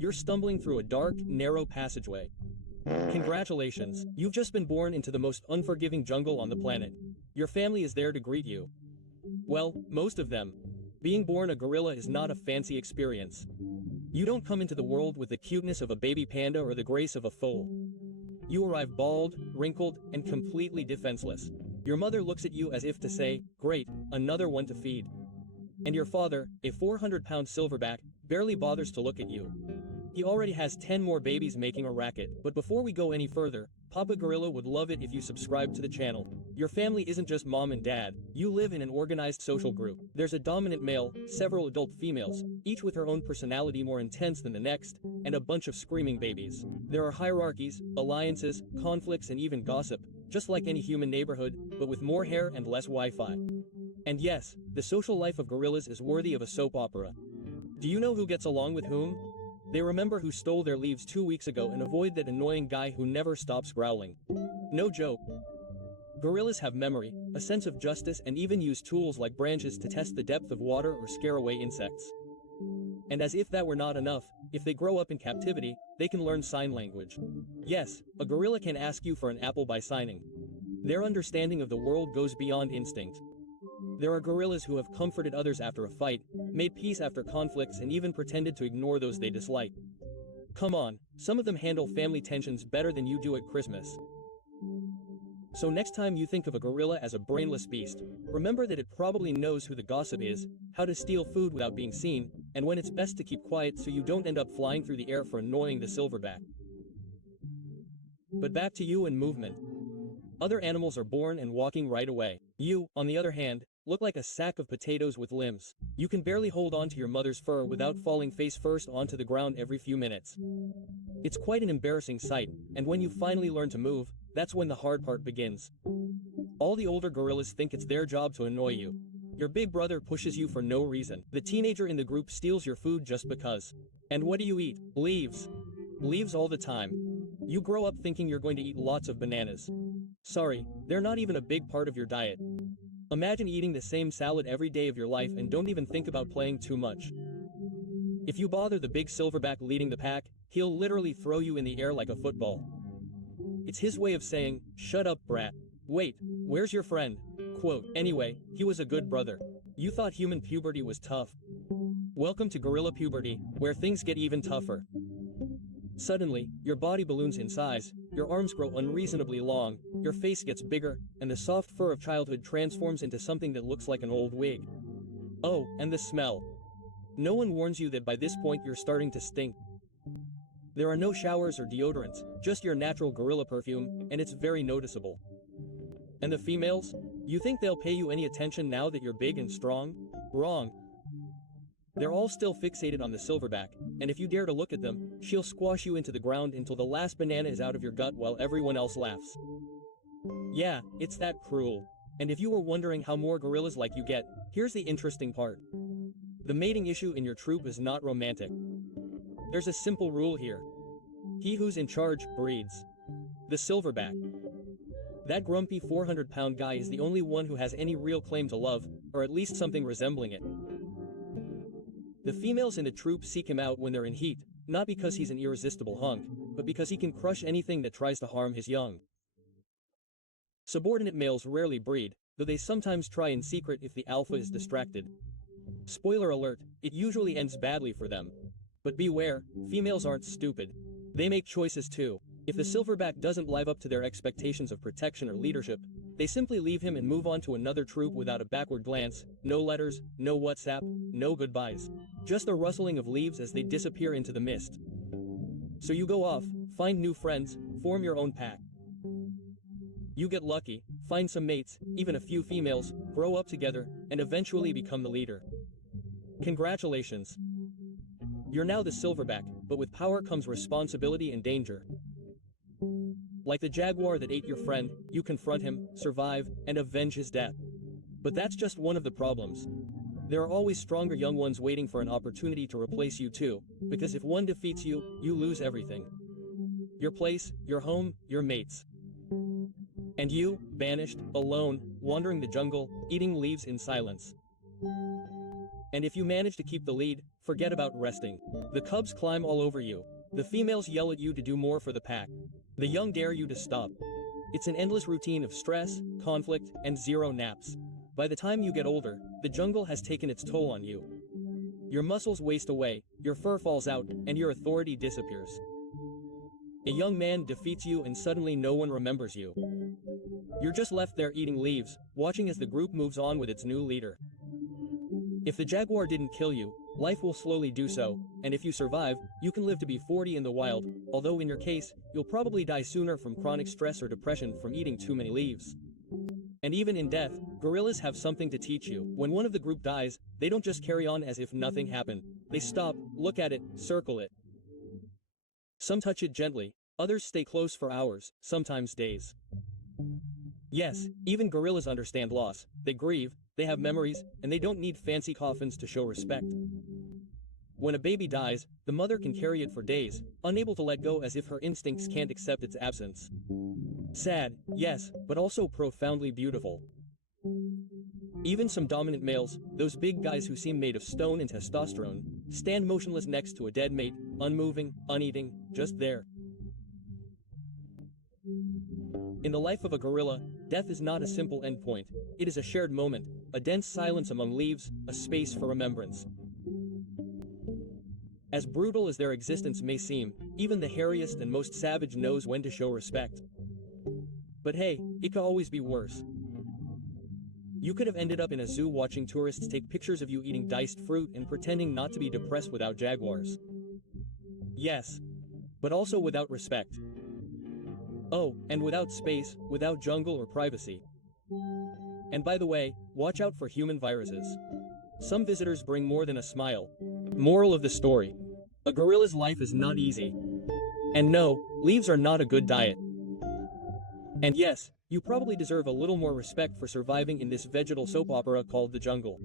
you're stumbling through a dark, narrow passageway. Congratulations, you've just been born into the most unforgiving jungle on the planet. Your family is there to greet you. Well, most of them. Being born a gorilla is not a fancy experience. You don't come into the world with the cuteness of a baby panda or the grace of a foal. You arrive bald, wrinkled, and completely defenseless. Your mother looks at you as if to say, "Great, another one to feed." And your father, a 400-pound silverback, barely bothers to look at you. He already has 10 more babies making a racket. But before we go any further, Papa Gorilla would love it if you subscribe to the channel. Your family isn't just mom and dad, you live in an organized social group. There's a dominant male, several adult females, each with her own personality more intense than the next, and a bunch of screaming babies. There are hierarchies, alliances, conflicts and even gossip, just like any human neighborhood, but with more hair and less Wi-Fi. And yes, the social life of gorillas is worthy of a soap opera. Do you know who gets along with whom? They remember who stole their leaves 2 weeks ago and avoid that annoying guy who never stops growling. No joke. Gorillas have memory, a sense of justice and even use tools like branches to test the depth of water or scare away insects. And as if that were not enough, if they grow up in captivity, they can learn sign language. Yes, a gorilla can ask you for an apple by signing. Their understanding of the world goes beyond instinct. There are gorillas who have comforted others after a fight, made peace after conflicts and even pretended to ignore those they dislike. Come on, some of them handle family tensions better than you do at Christmas. So next time you think of a gorilla as a brainless beast, remember that it probably knows who the gossip is, how to steal food without being seen, and when it's best to keep quiet so you don't end up flying through the air for annoying the silverback. But back to you and movement. Other animals are born and walking right away. You, on the other hand, look like a sack of potatoes with limbs. You can barely hold on to your mother's fur without falling face first onto the ground every few minutes. It's quite an embarrassing sight, and when you finally learn to move, that's when the hard part begins. All the older gorillas think it's their job to annoy you. Your big brother pushes you for no reason. The teenager in the group steals your food just because. And what do you eat? Leaves. Leaves all the time. You grow up thinking you're going to eat lots of bananas. Sorry, they're not even a big part of your diet. Imagine eating the same salad every day of your life and don't even think about playing too much. If you bother the big silverback leading the pack, he'll literally throw you in the air like a football. It's his way of saying, "Shut up, brat. Wait, where's your friend?" Quote, anyway, he was a good brother. You thought human puberty was tough. Welcome to gorilla puberty, where things get even tougher. Suddenly, your body balloons in size, your arms grow unreasonably long, your face gets bigger, and the soft fur of childhood transforms into something that looks like an old wig. Oh, and the smell. No one warns you that by this point you're starting to stink. There are no showers or deodorants, just your natural gorilla perfume, and it's very noticeable. And the females? You think they'll pay you any attention now that you're big and strong? Wrong. They're all still fixated on the silverback, and if you dare to look at them, she'll squash you into the ground until the last banana is out of your gut while everyone else laughs. Yeah, it's that cruel. And if you were wondering how more gorillas like you get, here's the interesting part. The mating issue in your troop is not romantic. There's a simple rule here. He who's in charge breeds. The silverback. That grumpy 400-pound guy is the only one who has any real claim to love, or at least something resembling it. The females in the troop seek him out when they're in heat, not because he's an irresistible hunk, but because he can crush anything that tries to harm his young. Subordinate males rarely breed, though they sometimes try in secret if the alpha is distracted. Spoiler alert, it usually ends badly for them. But beware, females aren't stupid. They make choices too. If the silverback doesn't live up to their expectations of protection or leadership, they simply leave him and move on to another troop without a backward glance, no letters, no WhatsApp, no goodbyes. Just a rustling of leaves as they disappear into the mist. So you go off, find new friends, form your own pack. You get lucky, find some mates, even a few females, grow up together, and eventually become the leader. Congratulations. You're now the silverback, but with power comes responsibility and danger. Like the jaguar that ate your friend, you confront him, survive, and avenge his death. But that's just one of the problems. There are always stronger young ones waiting for an opportunity to replace you too, because if one defeats you, you lose everything. Your place, your home, your mates. And you, banished, alone, wandering the jungle, eating leaves in silence. And if you manage to keep the lead, forget about resting. The cubs climb all over you. The females yell at you to do more for the pack. The young dare you to stop. It's an endless routine of stress, conflict, and zero naps. By the time you get older, the jungle has taken its toll on you. Your muscles waste away, your fur falls out, and your authority disappears. A young man defeats you and suddenly no one remembers you. You're just left there eating leaves, watching as the group moves on with its new leader. If the jaguar didn't kill you, life will slowly do so, and if you survive, you can live to be 40 in the wild, although in your case, you'll probably die sooner from chronic stress or depression from eating too many leaves. And even in death, gorillas have something to teach you. When one of the group dies, they don't just carry on as if nothing happened. They stop, look at it, circle it. Some touch it gently, others stay close for hours, sometimes days. Yes, even gorillas understand loss. They grieve, they have memories, and they don't need fancy coffins to show respect. When a baby dies, the mother can carry it for days, unable to let go as if her instincts can't accept its absence. Sad, yes, but also profoundly beautiful. Even some dominant males, those big guys who seem made of stone and testosterone, stand motionless next to a dead mate, unmoving, uneating, just there. In the life of a gorilla, death is not a simple endpoint. It is a shared moment, a dense silence among leaves, a space for remembrance. As brutal as their existence may seem, even the hairiest and most savage knows when to show respect. But hey, it could always be worse. You could have ended up in a zoo watching tourists take pictures of you eating diced fruit and pretending not to be depressed without jaguars. Yes, but also without respect. Oh, and without space, without jungle or privacy. And by the way, watch out for human viruses. Some visitors bring more than a smile. Moral of the story: a gorilla's life is not easy. And no, leaves are not a good diet. And yes, you probably deserve a little more respect for surviving in this vegetal soap opera called the jungle.